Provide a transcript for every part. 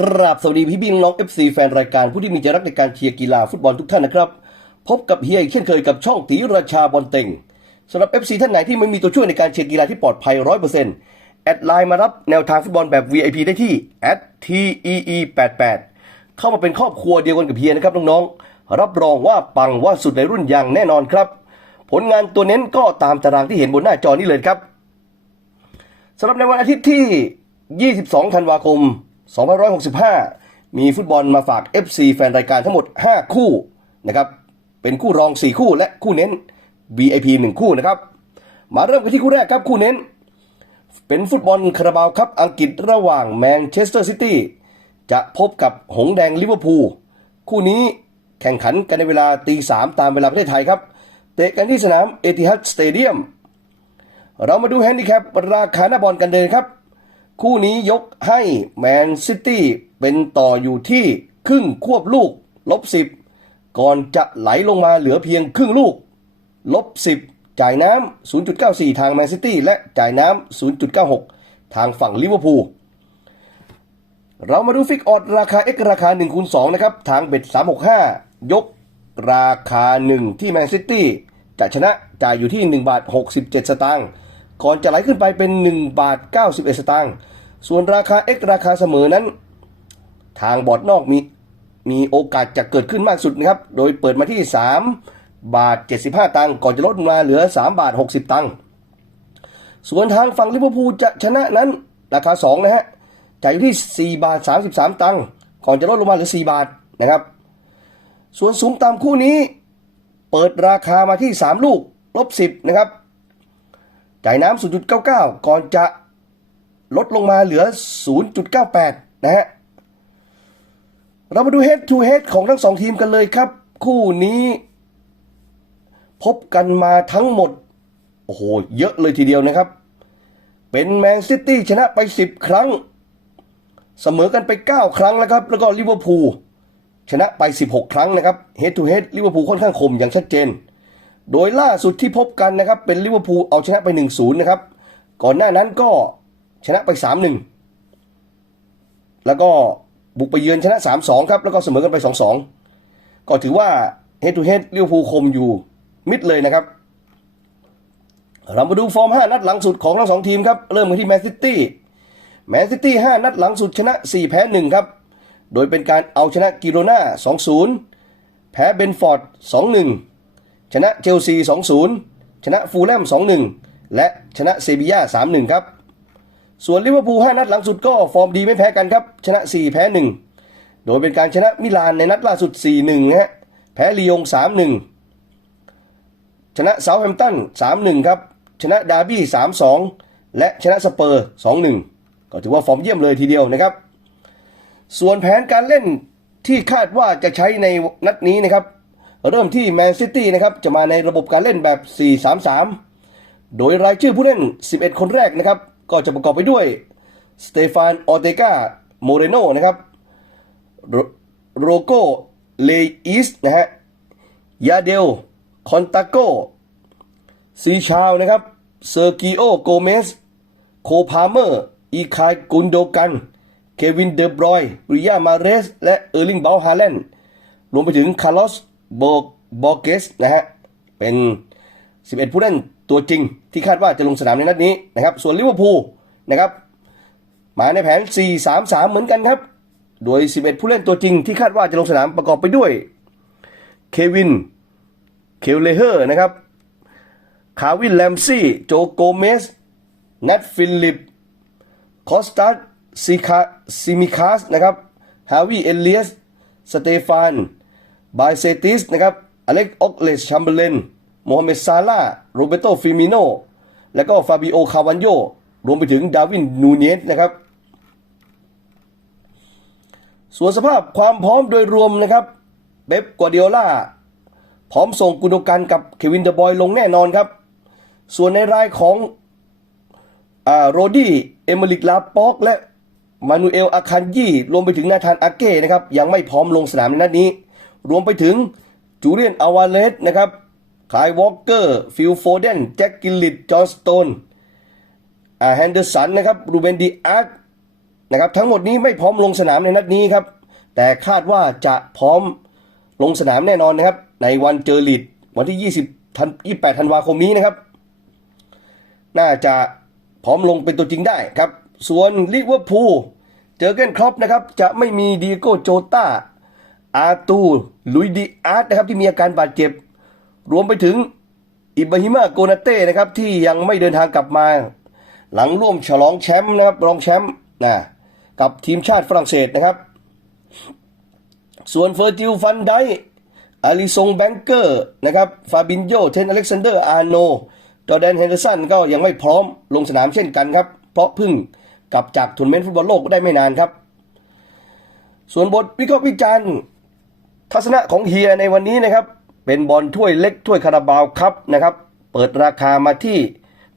กราบสวัสดีพี่บิงน้อง FC แฟนรายการผู้ที่มีใจรักในการเชียร์กีฬาฟุตบอลทุกท่านนะครับ พบกับเฮียเช่นเคยกับช่องตีราชาบอลเต็งสำหรับ FC ท่านไหนที่ไม่มีตัวช่วยในการเชียร์กีฬาที่ปลอดภัย 100%แอดไลน์มารับแนวทางฟุตบอลแบบ VIP ได้ที่ @TEE88 เข้ามาเป็นครอบครัวเดียวกันกับเฮียนะครับน้องๆรับรองว่าปังว่าสุดในรุ่นอย่างแน่นอนครับ ผลงานตัวเน้นก็ตามตารางที่เห็นบนหน้าจอนี้เลยครับสำหรับในวันอาทิตย์ที่ 22 ธันวาคม 2565 มีฟุตบอลมาฝาก FC แฟนรายการทั้งหมด 5 คู่นะครับ เป็นคู่รอง 4 คู่และคู่เน้น VIP 1 คู่นะครับ มาเริ่มกันที่คู่แรกครับคู่เน้น เป็นฟุตบอลคาราบาวครับอังกฤษระหว่างแมนเชสเตอร์ซิตี้จะพบกับหงแดงลิเวอร์พูลคู่นี้แข่งขันกันในเวลาตีสามตามเวลาประเทศไทยครับ เตะกันที่สนามเอติฮัดสเตเดียม เรามาดูแฮนดิแคปราคาหน้าบอลกันเลยครับ คู่นี้ยกให้แมนซิตี้เป็นต่ออยู่ที่ครึ่งควบลูก ลบสิบก่อนจะไหลลงมาเหลือเพียงครึ่งลูก ลบสิบจ่ายน้ำ 0.94 ทางแมนซิตี้และจ่ายน้ำ 0.96 ทางฝั่งลิเวอร์พูลเรามาดูฟิกออดราคา X ราคา1คูณ2นะครับ ทางเบ็ด365 ยกราคา 1 ที่แมนซิตี้จะชนะจ่ายอยู่ที่1บาท67 สตางค์ก่อนจะไหลขึ้นไปเป็น1บาท91 สตางค์ ส่วนราคา X ราคาเสมอนั้น ทางบอร์ดนอกมีมีโอกาสจะเกิดขึ้นมากสุดนะครับ โดยเปิดมาที่ 3 บาท 75 ตังค์ก่อนจะลดมาเหลือ 3 บาท 60 ตังค์ส่วนทางฝั่งลิเวอร์พูลจะชนะนั้นราคา 2 นะฮะจ่ายอยู่ที่ 4 บาท 33 ตังค์ก่อนจะลดลงมาเหลือ 4 บาทนะครับ ส่วนสูงต่ำคู่นี้ เปิดราคามาที่ 3 ลูกลบ 10 นะครับ จ่ายน้ำ0.99 ก่อนจะ ลดลงมาเหลือ 0.98 นะฮะ เรามาดู head to head ของทั้งสองทีมกันเลยครับ คู่นี้ พบกันมาทั้งหมด โอ้โห เยอะเลยทีเดียวนะครับ เป็นแมนซิตี้ชนะไป 10 ครั้ง เสมอกันไป 9 ครั้งแล้วครับ แล้วก็ลิเวอร์พูลชนะไป 16 ครั้งนะครับ head to head ลิเวอร์พูลค่อนข้างคมอย่างชัดเจน โดยล่าสุดที่พบกันนะครับ เป็นลิเวอร์พูลเอาชนะไป 1-0 นะครับ ก่อนหน้านั้นก็ ชนะไป 3-1 แล้วก็บุกไปเยือนชนะ 3-2 ครับ แล้วก็เสมอกันไป 2-2 ก็ถือว่า head to head ลิเวอร์พูลคมอยู่มิดเลยนะครับ เรามาดูฟอร์ม 5 นัดหลังสุดของทั้งสองทีมครับ เริ่มกันที่แมนซิตี้แมนซิตี้ 5 นัดหลังสุดชนะ 4 แพ้ 1 ครับ โดยเป็นการเอาชนะกิโรนา2-0 แพ้เบนฟอร์ด 2-1 ชนะเชลซี 2-0 ชนะฟูลแลม 2-1 และชนะเซบีย่า 3-1 ครับ ส่วนลิเวอร์พูล5นัดหลังสุดก็ฟอร์มดีไม่แพ้กันครับ ชนะ 4 แพ้ 1 โดยเป็นการชนะมิลานในนัดล่าสุด 4-1นะฮะแพ้ลียง 3-1 ชนะเซาท์แฮมป์ตัน 3-1 ครับ ชนะดาร์บี้ 3-2 และชนะสเปอร์ 2-1 ก็ถือว่าฟอร์มเยี่ยมเลยทีเดียวนะครับ ส่วนแผนการเล่นที่คาดว่าจะใช้ในนัดนี้นะครับ เริ่มที่แมนซิตี้นะครับจะมาในระบบการเล่นแบบ 4-3-3 โดยรายชื่อผู้เล่น 11 คนแรกนะครับ ก็จะประกอบไปด้วยสเตฟานออเตกาโมเรโนนะครับโรโกเลอิสนะฮะยาเดลคอนตาโกซีชาวนะครับเซอร์กิโอโกเมสโคพาเมอร์อีคายกุนโดกันเควินเดบรอยริยามาเรส และเออร์ลิงเบลฮาเลนรวมไปถึงคาร์ลอสโบบอเกสนะฮะเป็น 11 ผู้เล่น ตัวจริงที่คาดว่าจะลงสนามในนัดนี้นะครับ ส่วนลิเวอร์พูลนะครับมาในแผน 4-3-3 เหมือนกันครับ โดย 11 ผู้เล่นตัวจริงที่คาดว่าจะลงสนามประกอบไปด้วยเควิน เคลเลเฮอร์นะครับ คาวินแลมซี่ โจโกเมส นัทฟิลิป คอสตัสซิคาซิมิคาสนะครับ ฮาวิเอเลียส สเตฟาน บายเซติสนะครับ อเล็กออกเลสชัมเบเลน โมฮัมเหม็ดซาลาโรเบโตฟิมิโนและก็ฟาบิโอคาวันโยรวมไปถึงดาวินนูเนสนะครับ ส่วนสภาพความพร้อมโดยรวมนะครับเบบกัวเดียล่าพร้อมส่งกุนโดกันกับเควินเดบอยลงแน่นอนครับ ส่วนในรายของอโรดี้เอเมริกลาปอกและมานูเอลอาคันยี่รวมไปถึงนาธานอาเก้นะครับยังไม่พร้อมลงสนามในนัดนี้ รวมไปถึงจูเลียนอาวาเลสนะครับ คายวอลเกอร์ ฟิลโฟเดน แจ็คกิลลิตจอห์นสโตนอ่าแฮนเดอร์สันนะครับรูเบนดีอาร์นะครับทั้งหมดนี้ไม่พร้อมลงสนามในนัดนี้ครับ แต่คาดว่าจะพร้อมลงสนามแน่นอนนะครับ ในวันเจอลีดวันที่ 20ธัน28ธันวาคมนี้นะครับ น่าจะพร้อมลงเป็นตัวจริงได้ครับ ส่วนลิเวอร์พูลเจอเกนครอปนะครับ จะไม่มีดีโก้โจตาอาตูลุยดีอาร์ตนะครับที่มีอาการบาดเจ็บ รวมไปถึงอิบราฮิมาโกนาเต้นะครับที่ยังไม่เดินทางกลับมา หลังร่วมฉลองแชมป์นะครับรองแชมป์นะกับทีมชาติฝรั่งเศสนะครับ ส่วนเฟอร์จิลฟันไดอาริซงแบงเกอร์นะครับฟาบินโยเทนอเล็กซานเดอร์อาร์โนจอแดนเฮนเดอร์สันก็ยังไม่พร้อมลงสนามเช่นกันครับ เพราะเพึ่งกลับจากทัวร์นาเมนต์ฟุตบอลโลกได้ไม่นานครับ ส่วนบทวิเคราะห์วิจารณ์ทัศนะของเฮียในวันนี้นะครับ เป็นบอลถ้วยเล็กถ้วยคาราบาวครับนะครับ เปิดราคามาที่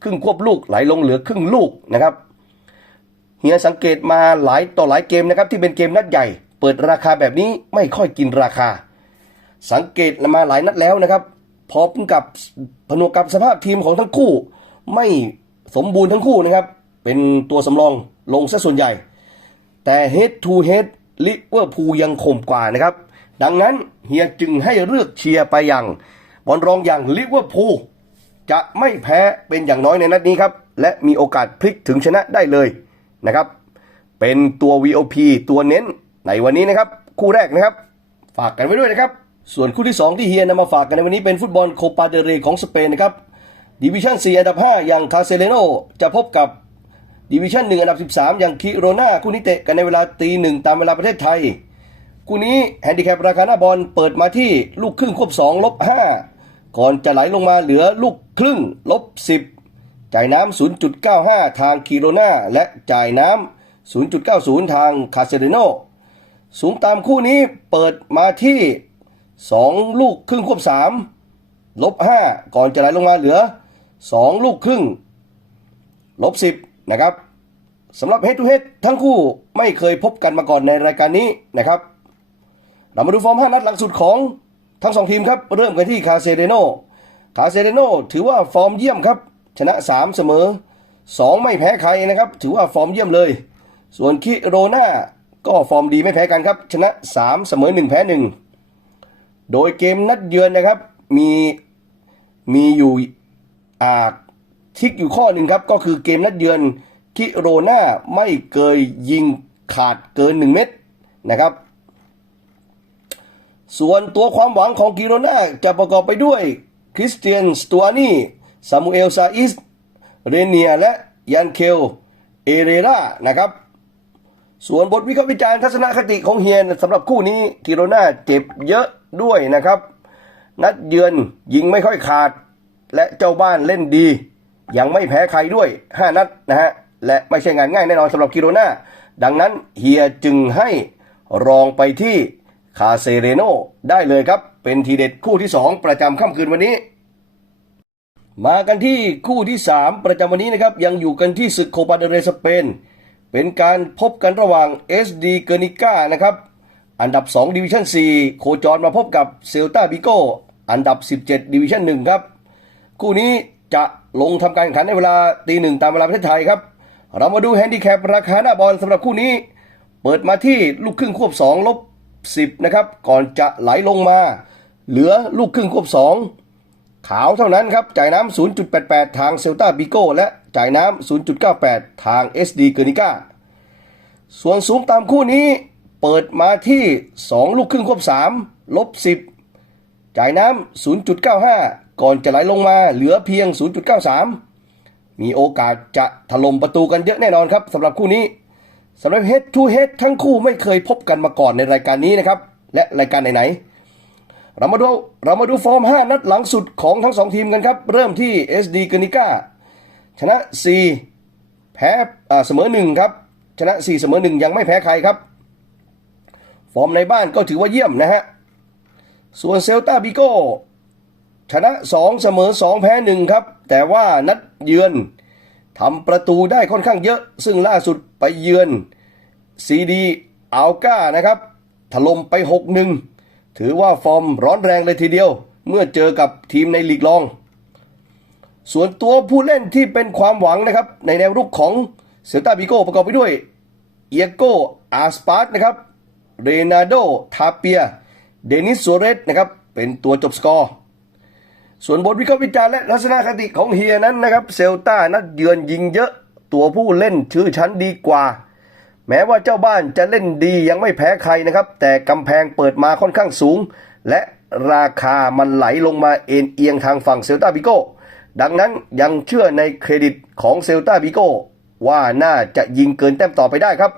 ครึ่งควบลูกไหลลงเหลือครึ่งลูกนะครับเฮียสังเกตมาหลายต่อหลายเกมนะครับที่เป็นเกมนัดใหญ่ เปิดราคาแบบนี้ไม่ค่อยกินราคา สังเกตมาหลายนัดแล้วนะครับ พร้อมกับผนวกกับสภาพทีมของทั้งคู่ ไม่สมบูรณ์ทั้งคู่นะครับ เป็นตัวสำรองลงซะส่วนใหญ่ แต่ head to head ลิเวอร์พูลยังข่มกว่านะครับ ดังนั้นเฮียจึงให้เลือกเชียร์ไปอย่างบอลรองอย่างลิเวอร์พูลจะไม่แพ้เป็นอย่างน้อยในนัดนี้ครับ และมีโอกาสพลิกถึงชนะได้เลยนะครับ เป็นตัว VOP ตัวเน้นในวันนี้นะครับ คู่แรกนะครับ ฝากกันไว้ด้วยนะครับ ส่วนคู่ที่ 2 ที่เฮียนำมาฝากกันในวันนี้เป็นฟุตบอลโคปาเดเรของสเปนนะครับดิวิชั่น4อันดับ 5 อย่างคาเซเลโนจะพบกับดิวิชั่น1อันดับ 13 อย่างคิโรนาคู่นี้เตะกันในเวลาตีหนึ่งตามเวลาประเทศไทย คู่นี้แฮนดิแคปราคาหน้าบอลเปิดมาที่ลูกครึ่งควบ2ลบ5ก่อนจะไหลลงมาเหลือลูกครึ่งลบ10 จ่ายน้ำ 0.95 ทางคิโรนาและจ่ายน้ำ 0.90 ทางคาเซเดโนสูงตามคู่นี้เปิดมาที่ 2 ลูกครึ่งควบ3ลบ5ก่อนจะไหลลงมาเหลือ 2 ลูกครึ่งลบ10นะครับสำหรับ Head to Head ทั้งคู่ไม่เคยพบกันมาก่อนในรายการนี้นะครับ เรามาดูฟอร์ม 5 นัดหลังสุดของทั้งสองทีมครับ เริ่มกันที่คาเซเดโนคาเซเดโนถือว่าฟอร์มเยี่ยมครับ ชนะ 3 เสมอ 2 ไม่แพ้ใครนะครับ ถือว่าฟอร์มเยี่ยมเลย ส่วนคิโรนาก็ฟอร์มดีไม่แพ้กันครับ ชนะ 3 เสมอ 1 แพ้ 1 โดยเกมนัดเยือนนะครับ มีมีอยู่อ่าทิกอยู่ข้อหนึ่งครับ ก็คือเกมนัดเยือนคิโรนาไม่เคยยิงขาดเกิน 1 เม็ดนะครับ ส่วนตัวความหวังของกิโรนาจะประกอบไปด้วย คริสเตียนสตูอานีซามูเอลซาอิส เรเนียและยันเคล เอเรรานะครับ ส่วนบทวิเคราะห์วิจารณ์ทัศนคติของเฮียนสำหรับคู่นี้กิโรนาเจ็บเยอะด้วยนะครับ นัดเยือนยิงไม่ค่อยขาด และเจ้าบ้านเล่นดี ยังไม่แพ้ใครด้วย 5 นัดนะฮะและไม่ใช่งานง่ายแน่นอนสำหรับกิโรนาดังนั้นเฮียจึงให้รองไปที่ คาเซเรโนได้เลยครับ เป็นทีเด็ดคู่ที่ 2 ประจำค่ำคืนวันนี้ มากันที่คู่ที่ 3 ประจำวันนี้นะครับ ยังอยู่กันที่ศึกโคปาเดเรสเปน เป็นการพบกันระหว่าง SD เกอร์นิก้านะครับ อันดับ 2 ดิวิชั่น 4 โคจรมาพบกับเซลตาบิโกอันดับ 17 ดิวิชั่น 1 ครับ คู่นี้จะลงทำการแข่งขันในเวลาตีหนึ่งตามเวลาประเทศไทยครับ เรามาดูแฮนดิแคปราคาหน้าบอลสำหรับคู่นี้ เปิดมาที่ลูกครึ่งควบ 2 ลบ 10 นะครับ ก่อนจะไหลลงมา เหลือลูกครึ่งควบ 2 ขาวเท่านั้นครับ จ่ายน้ำ 0.88 ทางเซลตาบิโกและจ่ายน้ำ 0.98 ทาง SD เกอร์นิก้า ส่วนสูงตามคู่นี้เปิดมาที่ 2 ลูกครึ่งควบ 3 ลบ 10 จ่ายน้ำ 0.95 ก่อนจะไหลลงมาเหลือเพียง 0.93 มีโอกาสจะถล่มประตูกันเยอะแน่นอนครับสำหรับคู่นี้ สำหรับ Head to Head ทั้งคู่ไม่เคยพบกันมาก่อนในรายการนี้นะครับ และรายการไหนๆเรามาดูเรามาดูฟอร์ม 5 นัดหลังสุดของทั้ง 2 ทีมกันครับ เริ่มที่ SD เกอร์นิก้าชนะ 4 แพ้เสมอ 1 ครับ ชนะ 4 เสมอ 1 ยังไม่แพ้ใครครับ ฟอร์มในบ้านก็ถือว่าเยี่ยมนะฮะ ส่วนเซลตาบิโกชนะ 2 เสมอ 2 แพ้ 1 ครับ แต่ว่านัดเยือน ทำประตูได้ค่อนข้างเยอะ ซึ่งล่าสุดไปเยือนซีดีอัลกานะครับ ถล่มไป 6-1 ถือว่าฟอร์มร้อนแรงเลยทีเดียว เมื่อเจอกับทีมในลีกรอง ส่วนตัวผู้เล่นที่เป็นความหวังนะครับ ในแนวรุกของเซลตาบิโกประกอบไปด้วยเอียโกอาสปาร์ตนะครับ เรนาโด ทาเปีย เดนิสโซเรสนะครับ เป็นตัวจบสกอร์ ส่วนบทวิเคราะห์วิจารณ์และลักษณะคติของเฮียนั้นนะครับ เซลตานัดเยือนยิงเยอะตัวผู้เล่นชื่อชั้นดีกว่า แม้ว่าเจ้าบ้านจะเล่นดียังไม่แพ้ใครนะครับ แต่กำแพงเปิดมาค่อนข้างสูง และราคามันไหลลงมาเอ็นเอียงทางฝั่งเซลตาบิโกดังนั้นยังเชื่อในเครดิตของเซลตาบิโกว่าน่าจะยิงเกินแต้มต่อไปได้ครับ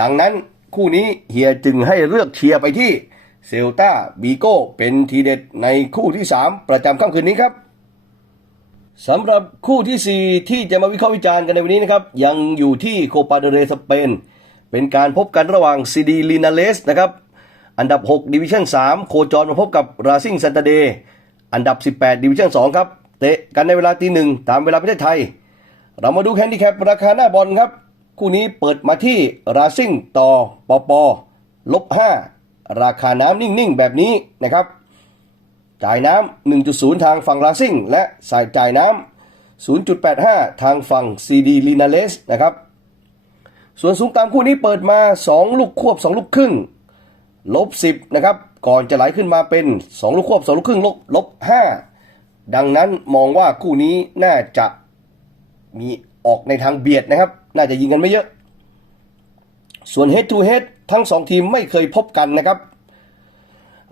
ดังนั้นคู่นี้เฮียจึงให้เลือกเชียร์ไปที่ เซลตาบิโกเป็นทีเด็ดในคู่ที่ 3 ประจำค่ำคืนนี้ครับสำหรับคู่ที่ 4 ที่จะมาวิเคราะห์วิจารณ์กันในวันนี้นะครับ ยังอยู่ที่โคปาเดเรสเปน เป็นการพบกันระหว่างซีดีลินาเลสนะครับ อันดับ 6 ดิวิชั่น 3 โคจรมาพบกับราซิงซันตาเดอันดับ 18 ดิวิชั่น 2 ครับ เตะกันในเวลาตีหนึ่งตามเวลาประเทศไทย เรามาดูแฮนดิแคปราคาหน้าบอลครับ คู่นี้เปิดมาที่ราซิงต่อปอปอลบ5 ราคาน้ำนิ่งๆ แบบนี้นะครับ จ่ายน้ำ 1.0 ทางฝั่งลาซิงและสายจ่ายน้ำ 0.85 ทางฝั่งซีดีลินาเลสนะครับ ส่วนสูงตามคู่นี้เปิดมา 2 ลูกควบ 2 ลูกครึ่ง ลบ 10 นะครับ ก่อนจะไหลขึ้นมาเป็น 2 ลูกควบ 2 ลูกครึ่ง ลบลบ 5 ดังนั้นมองว่าคู่นี้น่าจะมีออกในทางเบียดนะครับ น่าจะยิงกันไม่เยอะ ส่วน head to head ทั้ง 2 ทีมไม่เคยพบกันนะครับ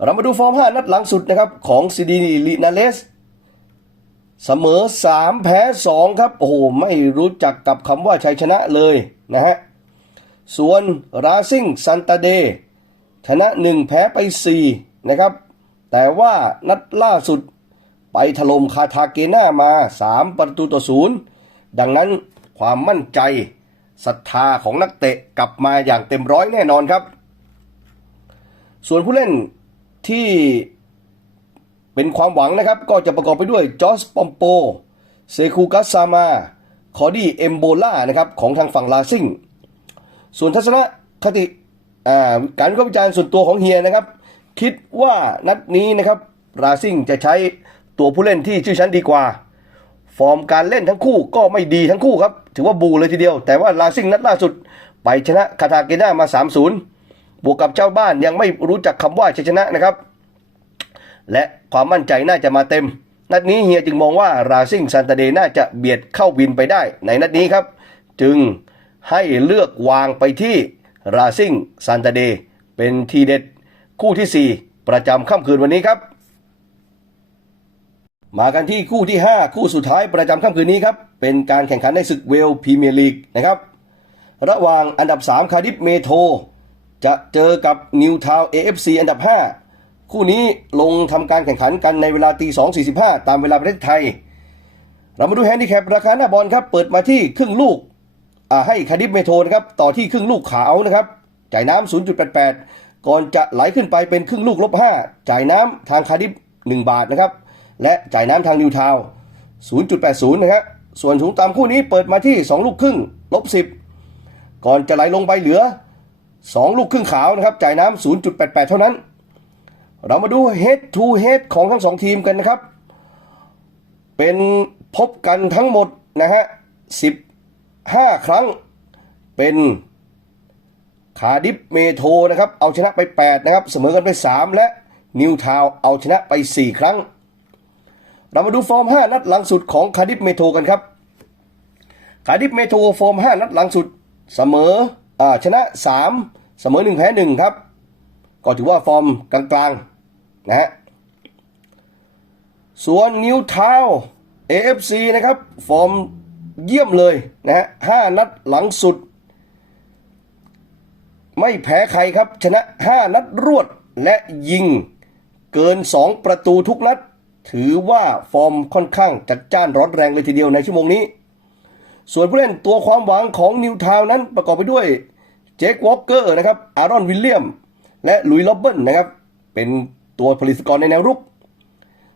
เรามาดูฟอร์ม 5 นัดหลังสุดนะครับ ของซีดีลินาเลส เสมอ 3 แพ้ 2 ครับ โอ้โห ไม่รู้จักกับคำว่าชัยชนะเลยนะฮะ ส่วนราซิงซันตาเดชนะ 1 แพ้ไป 4 นะครับ แต่ว่านัดล่าสุดไปถล่มคาทาเกน่ามา 3 ประตูต่อ0ดังนั้นความมั่นใจ ศรัทธาของนักเตะกลับมาอย่างเต็มร้อยแน่นอนครับ ส่วนผู้เล่นที่เป็นความหวังนะครับ ก็จะประกอบไปด้วยจอสปอมโป เซคูกัสซามา คอดี้เอมโบล่านะครับของทางฝั่งลาซิงส่วนทัศนคติการวิเคราะห์วิจารณ์ส่วนตัวของเฮียนะครับ คิดว่านัดนี้นะครับราซิงจะใช้ตัวผู้เล่นที่ชื่อชั้นดีกว่า ฟอร์มการเล่นทั้งคู่ก็ไม่ดีทั้งคู่ครับ ถือว่าบูเลยทีเดียว แต่ว่าลาซิงนัดล่าสุด ไปชนะคาทาเกน่ามา 3-0 บวกกับเจ้าบ้านยังไม่รู้จักคำว่าชัยชนะนะครับ และความมั่นใจน่าจะมาเต็ม นัดนี้เฮียจึงมองว่าราซิงซันตาเดน่าจะเบียดเข้าวินไปได้ในนัดนี้ครับ จึงให้เลือกวางไปที่ราซิงซันตาเดเป็นทีเด็ดคู่ทีสี่4 ประจำค่ำคืนวันนี้ครับ มากันที่คู่ที่ 5 คู่สุดท้ายประจำค่ำคืนนี้ครับเป็นการแข่งขันในศึกเวลพรีเมียร์ลีกนะครับระหว่างอันดับ 3 คาร์ดิฟเมโท จะเจอกับนิวทาว AFC อันดับ 5 คู่นี้ลงทำการแข่งขันกันในเวลาตี2.45 ตามเวลาประเทศไทย เรามาดูแฮนดิแคปราคาหน้าบอลครับเปิดมาที่ครึ่งลูกให้คาร์ดิฟเมโทนะครับต่อที่ครึ่งลูกขาวนะครับจ่ายน้ำ0.88 ก่อนจะไหลขึ้นไปเป็นครึ่งลูกลบ5จ่ายน้ำทางคาร์ดิฟ1บาทนะครับ และจ่ายน้ำทางนิวทาว0.80 นะครับส่วนสูงตามคู่นี้เปิดมาที่ 2 ลูกครึ่งลบ 10 ก่อนจะไหลลงไปเหลือ 2 ลูกครึ่งขาวนะครับ จ่ายน้ำ0.88 เท่านั้น เรามาดู head to head ของทั้งสองทีมกันนะครับ เป็นพบกันทั้งหมดนะฮะ 15 ครั้ง เป็นคาร์ดิฟเมโทนะครับ เอาชนะไป 8 นะครับ เสมอกันไป 3 และนิวทาวเอาชนะไป 4 ครั้ง เรามาดูฟอร์ม 5 นัดหลังสุดของคาร์ดิฟเมโทกันครับ คาร์ดิฟเมโทฟอร์ม 5 นัดหลังสุดเสมออ่าชนะ 3 เสมอ 1 แพ้ 1 ครับ ก็ถือว่าฟอร์มกลางๆนะฮะ ส่วนนิวทาว AFC นะครับ ฟอร์มเยี่ยมเลยนะฮะห้านัดหลังสุด ไม่แพ้ใครครับ ชนะ 5 นัดรวดและยิงเกิน 2 ประตูทุกนัด ถือว่าฟอร์มค่อนข้างจัดจ้านร้อนแรงเลยทีเดียวในชั่วโมงนี้ ส่วนผู้เล่นตัวความหวังของนิวทาวนั้นประกอบไปด้วยเจควอลเกอร์นะครับ อารอนวิลเลียม และลุยล็อบเบิลนะครับ เป็นตัวผลิตกรในแนวรุก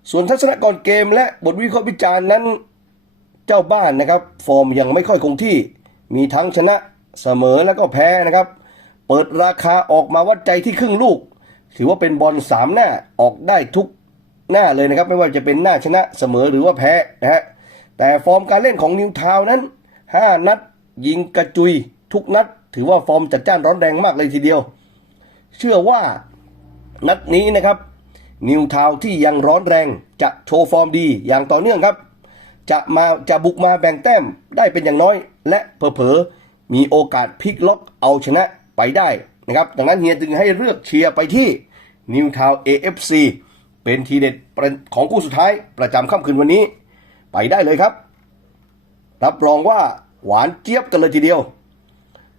ส่วนทัศนะก่อนเกมและบทวิเคราะห์วิจารณ์นั้น เจ้าบ้านนะครับ ฟอร์มยังไม่ค่อยคงที่ มีทั้งชนะเสมอแล้วก็แพ้นะครับ เปิดราคาออกมาวัดใจที่ครึ่งลูก ถือว่าเป็นบอลสามหน้าออกได้ทุก หน้าเลยนะครับ ไม่ว่าจะเป็นหน้าชนะเสมอหรือว่าแพ้นะฮะแต่ฟอร์มการเล่นของนิวทาวน์นั้น 5 นัด ยิงกระจุย ทุกนัด ถือว่าฟอร์มจัดจ้านร้อนแรงมากเลยทีเดียว เชื่อว่านัดนี้นะครับ นิวทาวที่ยังร้อนแรงจะโชว์ฟอร์มดีอย่างต่อเนื่องครับ จะมาจะบุกมาแบ่งแต้มได้เป็นอย่างน้อย และเผลอๆมีโอกาสพลิกล็อกเอาชนะไปได้นะครับดังนั้นเฮียจึงให้เลือกเชียร์ไปที่นิวทาว AFC เป็นทีเด็ดของคู่สุดท้ายประจำค่ำคืนวันนี้ ไปได้เลยครับ รับรองว่าหวานเจี๊ยบกันเลยทีเดียว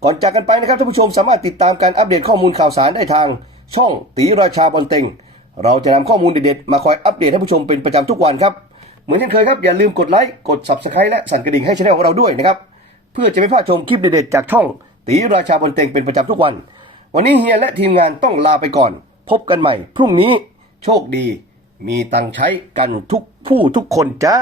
ก่อนจากกันไปนะครับท่านผู้ชมสามารถติดตามการอัปเดตข้อมูลข่าวสารได้ทาง ช่องตีราชาบอลเต็ง เราจะนำข้อมูลเด็ดๆมาคอยอัปเดตให้ผู้ชมเป็นประจำทุกวันครับ เหมือนเช่นเคยครับอย่าลืมกดไลค์กด subscribe และสั่นกระดิ่งให้ช่องของเราด้วยนะครับเพื่อจะไม่พลาดชมคลิปเด็ดๆจากช่อง ตีราชาบอลเต็งเป็นประจำทุกวัน วันนี้เฮียและทีมงานต้องลาไปก่อน พบกันใหม่ พรุ่งนี้ โชคดี มีตังใช้กันทุกผู้ทุกคนจ้า